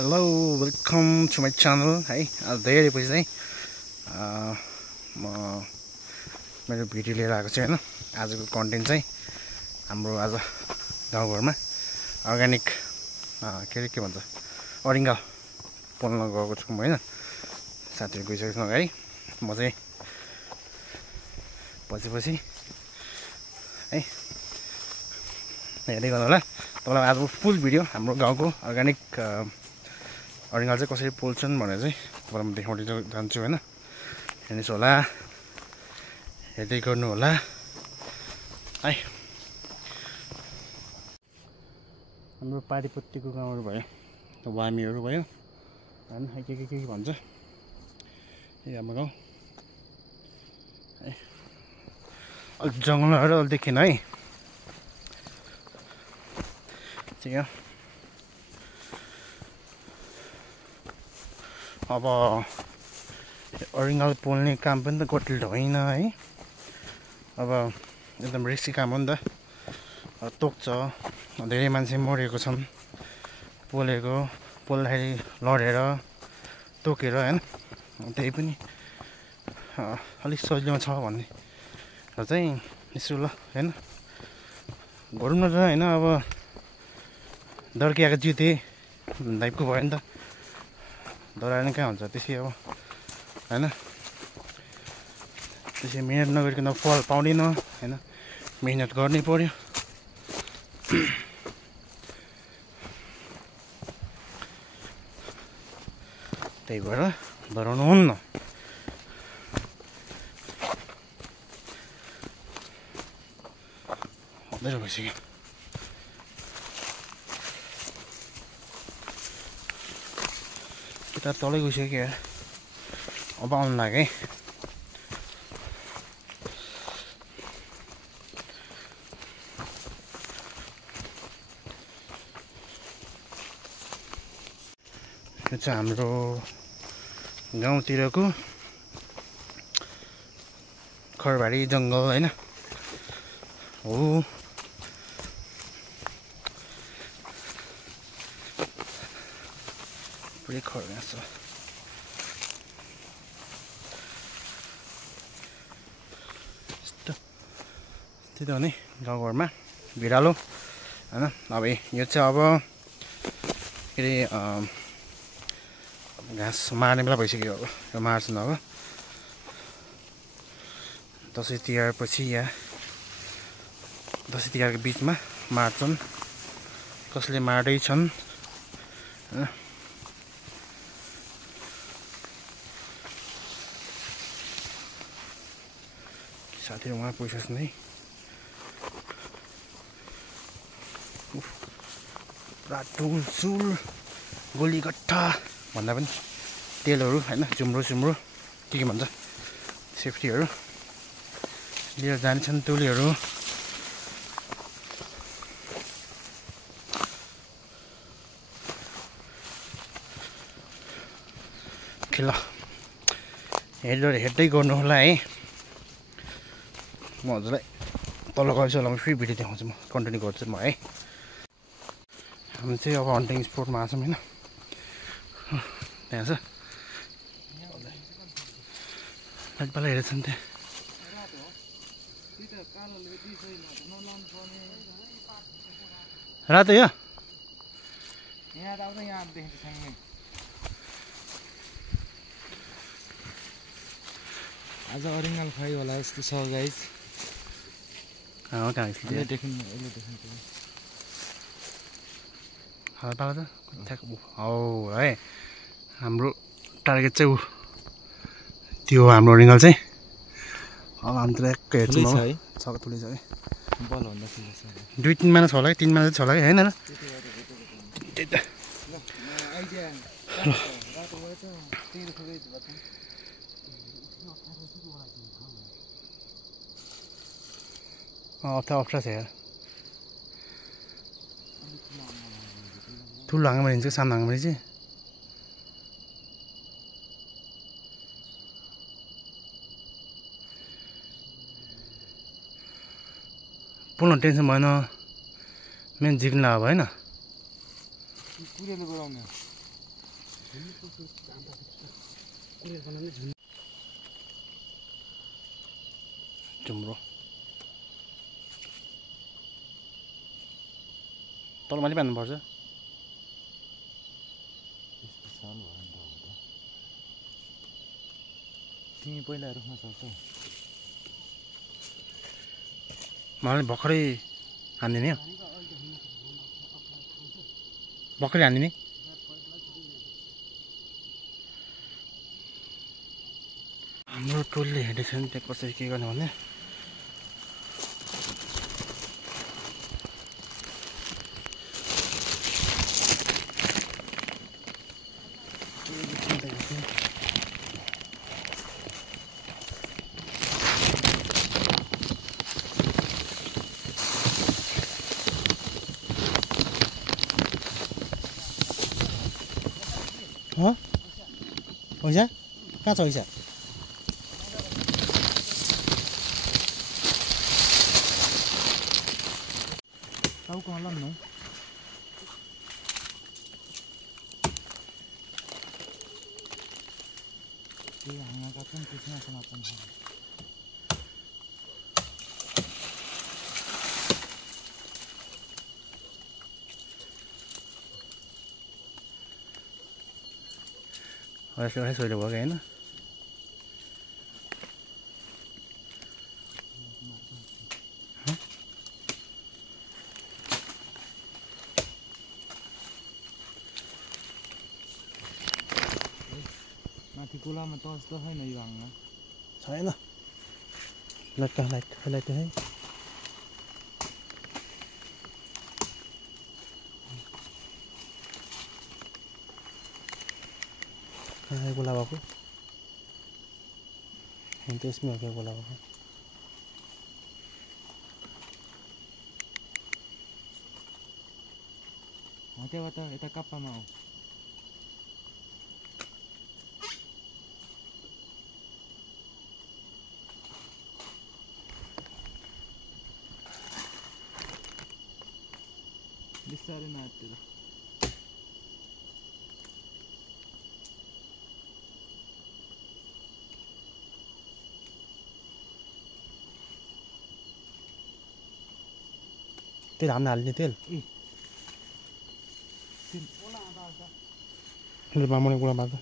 Hello welcome to my channel है। आज धेरै पछि चाहिँ म मेरो भिडियो लिएर आएको छु हैन। आजको कन्टेन्ट चाहिँ हाम्रो आज गाउँघरमा अर्ग्यानिक के भन्छ अरिङ्गाल पोल्न गएको छु म हैन। साथीहरु गइसकेको छ अगाडि, म चाहिँ पछि है हेर्दै गर्नु होला। तपाईलाई आज फुल भिडियो हाम्रो गाउँको अर्ग्यानिक अरिङ्गाल चाहिँ कसरी पोल्छन् भनेर चाहिँ तपाईलाई म देखाउँदै जान्छु हैन। हेर्नुस् होला, हेर्दै गर्नु होला है। हाम्रो पारिपट्टिको गाउँहरु भयो, वामीहरु भयो हैन, के भन्छ यो हाम्रो गाउँ है। जङ्गलहरु अलि देखिन है। ठीक है, अब अरिङ्गाल पोल्ने काम पनि त कटिलो होइन है। अब एकदम रिस्की काम हो नि त। तोक्छ, धेरै मान्छे मरेको छन् पोल्दाखेरि लडेर तोकेर हैन। त्यही पनि अलिक सजिलोमा छ भन्ने र चाहिँ यसो ल हैन गरौँ न त हैन। अब दर्किएको जिते टाइपको भयो नि त, डराएर कहाँ हुन्छ त्यसै अब हैन। त्यसै मिहिनेत नगरिकन फल पाउँदैन हैन, मिहिनेत गर्नै पर्यो। त्यही भएर डराउनु हुन्न। अँधेरो भइसक्यो। केटा तलै गइसक्यो यार, अब आउनु लाग्यो है। यो चाहिँ हाम्रो गाउँतिरको खरबारी जङ्गल हैन हो। पुरै खरगाछ छ। त्यही त हो नि गाउँघरमा भिरालो हैन। अब यो चाहिँ अब के अरे घाँस मार्ने बेला भइसक्यो। अब यो मार्छन्। अब दसैँ तिहार पछि या दसैँ तिहारको बिचमा मार्छन्, कसले मार्दैछन् हैन। साथीहरु उहाँ पुगिसक्छन् है। पुरा टुलसुल गोलीगट्टा भन्दा पनि तेलहरू हैन, जुम्रो के भन्छ सेफ्टीहरू लिएर जान्छन् टोलीहरू। ल हेर्दै गर्नु होला है। म हजुरलाई तल गएपछि होला म फेरि भिडियो देखाउँछु, म कन्टिन्यू गर्छु म है। हामी चाहिँ अब हन्टिङ स्पोटमा आएको छौँ हैन। त्यहाँ छ पाला हेरेछन् त्यहाँ। रातो यो आज अरिङ्गाल खाइ होला जस्तो छ गाइस। कहाँ पाला त हौ है। हाम्रो टार्गेट चाहिँ त्यो हाम्रो अरिङ्गाल चाहिँ अब हाम्रो एक्कै हेर्छौँ है। छ ठुलै छ है, बलभन्दा ठुलो छ। 2-3 माना छ होला कि 3 माना छ होला कि होइन। त्यही त अप्ठ्यारो छ यार। ठुलो हाँगामा हिँड्छ, सानो हाँगामा चाहिँ पोल्न टेन्सन भएन। मेन जिग्न अब होइन। कुरेले बोलाउने जुम्रो तलमाथि बान्नुपर्छ। तिमी पहिला रुखमा चढ्छौ। मलाई भर्खरै हानिदिने हो, भर्खरै हानिदिने। हाम्रो टोलले हेर्दैछ नि त्यहाँ कसरी के गर्ने भने पैसा कहाँ छ पैसा? टाउको हल्लाम न। त्यो हाँगाका पनि त्यसमा समाप्त छ। यसो सोइलो भयो कि होइन? माथि कोलामा टर्च त छैन यो हाँगा। छैन। लट्का लाइट है। कहाँ गोला भएको? त्यसमै हो क्या गोला भएको? त्यहाँबाट यता काप्पामा हो। बिस्तारै नआत्तिर। तेल हामीले हाल्ने तेल बामुने गोला बाँध्दा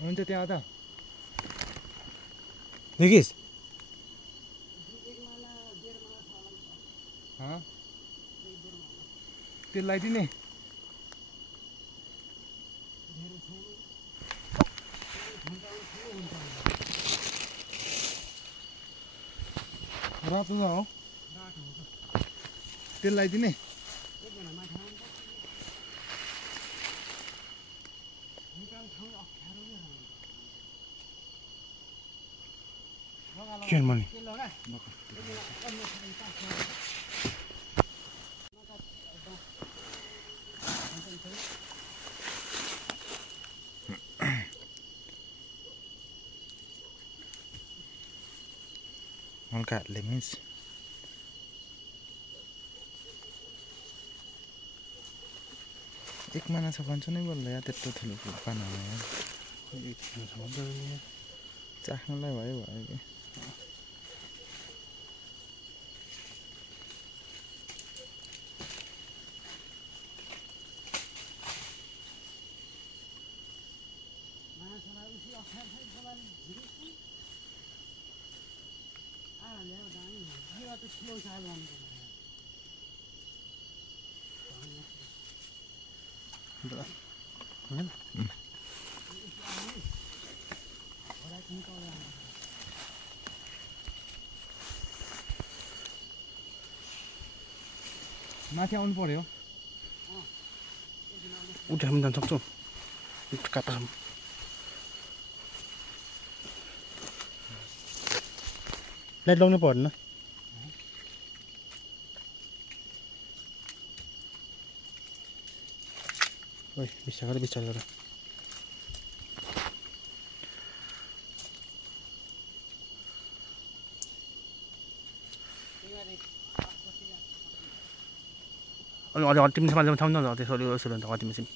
हुन्छ त्यहाँ त देखिस् तेल लगाइदिने। रातो हो तेल लगाइदिने। के मनी हल्का हातले मिस एक माना छ भन्छ नै बोल्दा या त्यत्रो ठुलो पाना चाख्नुलाई भयो कि माथि आउनु पर्यो। उठेर पनि जान सक्छौ कापासम्म। लाइट लगाउनु पर्दैन। ओइ बिस्तार गर 어디 어디 팀 삼 삼 어디 소리 소리 어디 팀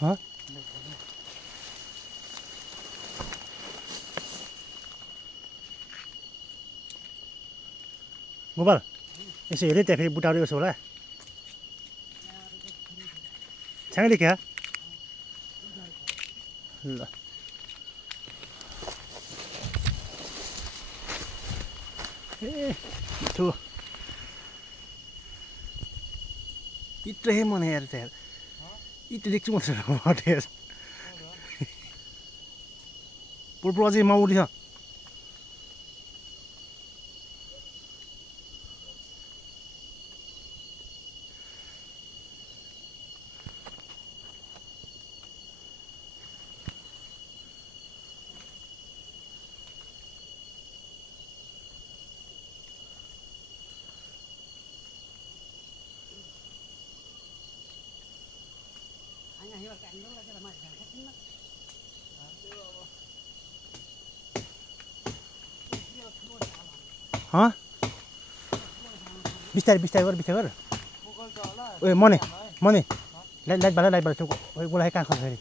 हाँ गोपाल यसो हेरेँ त्यहाँ फेरि बुटाहरू यसो होला छ्याङ देखिया ल ए मिठो इत्र हे मन यार त्यहाँ इत्र देख्छु म हटेर पुरो अझै माउली छ हाँ बिस्तारै बिस्तारै गर ओए मने मने लाइट बोलाए कहाँ खर्च फेरि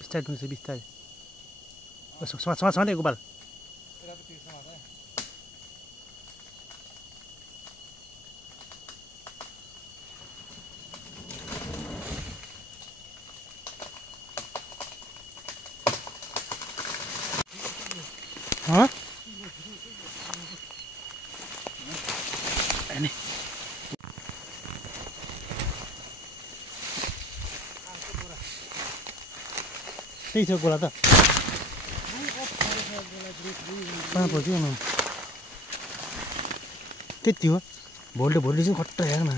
बिस्तारै हुन्छ बिस्तारै समाज गोपाल हाँ त्यही छ गोला त कहाँ पऱ्यो त्यति हो भोल्टे चाहिँ खट्टा हेर न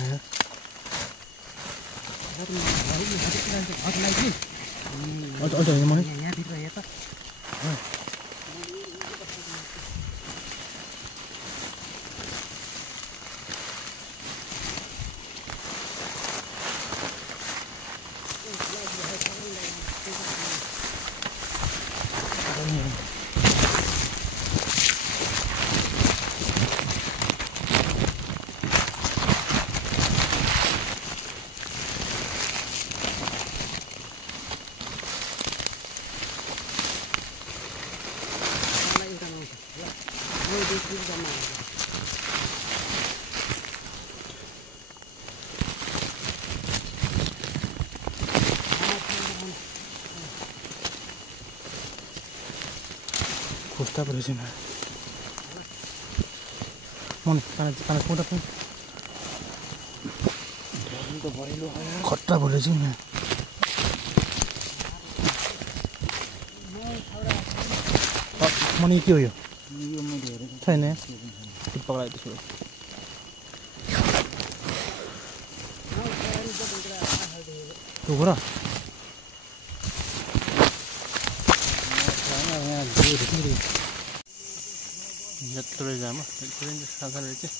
खोस्टा परेछ नि मन पाना खोटा पनि खट्टा परेछ नि मनी के हो यो छैन पक्राइदिएको छु हो र यत्रो जामा साथीले चाहिँ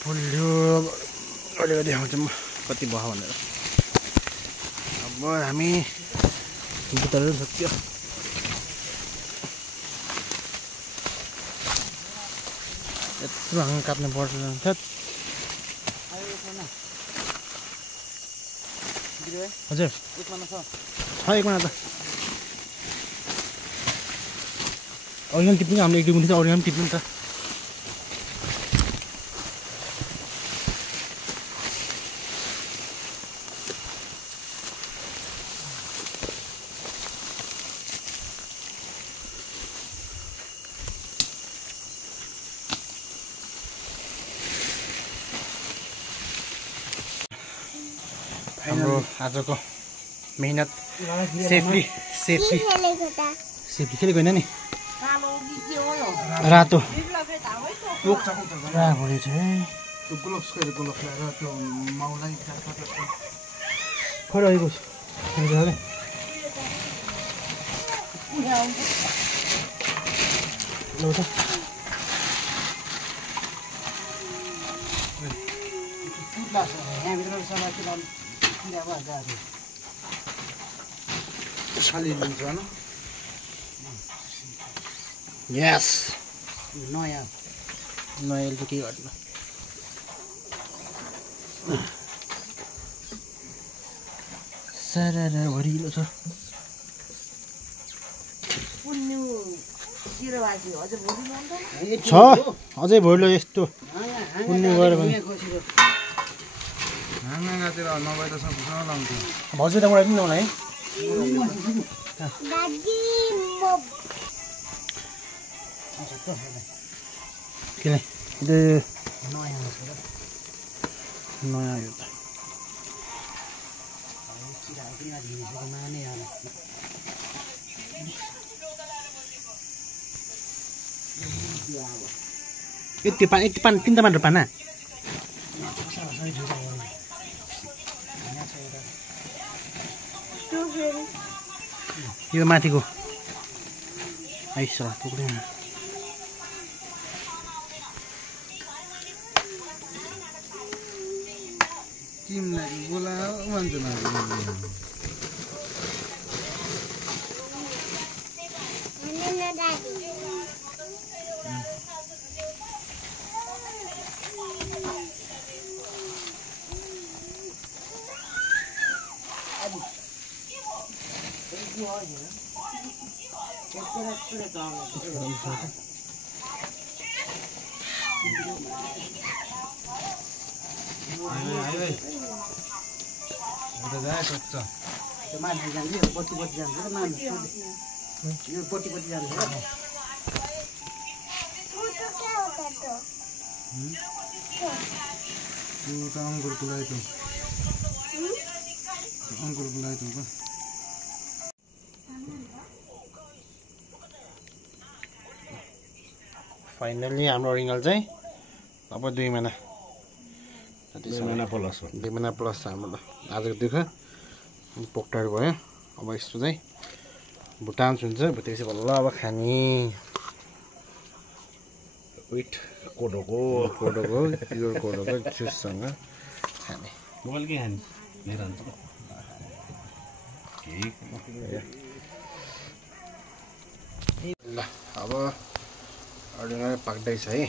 फुल्यो अलिकति देखाउँछु म कति भयो भनेर अब हामी बुतहरू सक्यो यत्रो हाँग काट्नु पर्छ हजुर छ एक महिना त अरिगन टिप्नु हामीले एक दुई मिनट अरिगन टिप्नु नि त हाम्रो आजको मेहनत सेफली खेलेको होइन नि रातो राभोले चाहिँ त्यो ग्लोभ्स कहिले ग्लोभ्स लगाएर त्यो माउलाई खै रहेको यस नयाँ त के गर्नु सारा भरिलो छ अझै भरिलो यस्तो पुण्य गऱ्यो भने नभए त सब लाउँथ्यो भाउजू त उडाइदिनु न है किन ಇದು नयाँ यो त यति पानी तिनवटा मात्र पाना यो माथिको आइस पुग्दैन टिमलाई बोला भन्छ मान्छे जान्छ पट्टि जान्छ यो पट्टि जान्छ अङ्कुरको लाइट हो अङ्कुरको लाइट हो फाइनली हाम्रो रिङ्गल चाहिँ अब 2 महिना 2 महिना प्लस हो 2 महिना प्लस हाम्रो आजको दुःख पोक्टार भयो अब यस्तो चाहिँ भुटान हुन्छ भुटेपछि बल्ल अब खाने विथ कोडोको प्योर कोडोको जुससँग खाने मोबाइल के खाने मेरो ल अब अडिनो पाक्दैछ है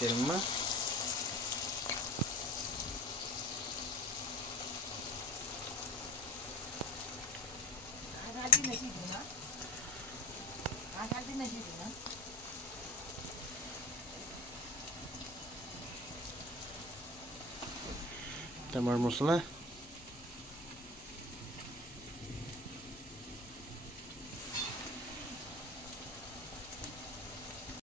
तेलमा टमाटर मसला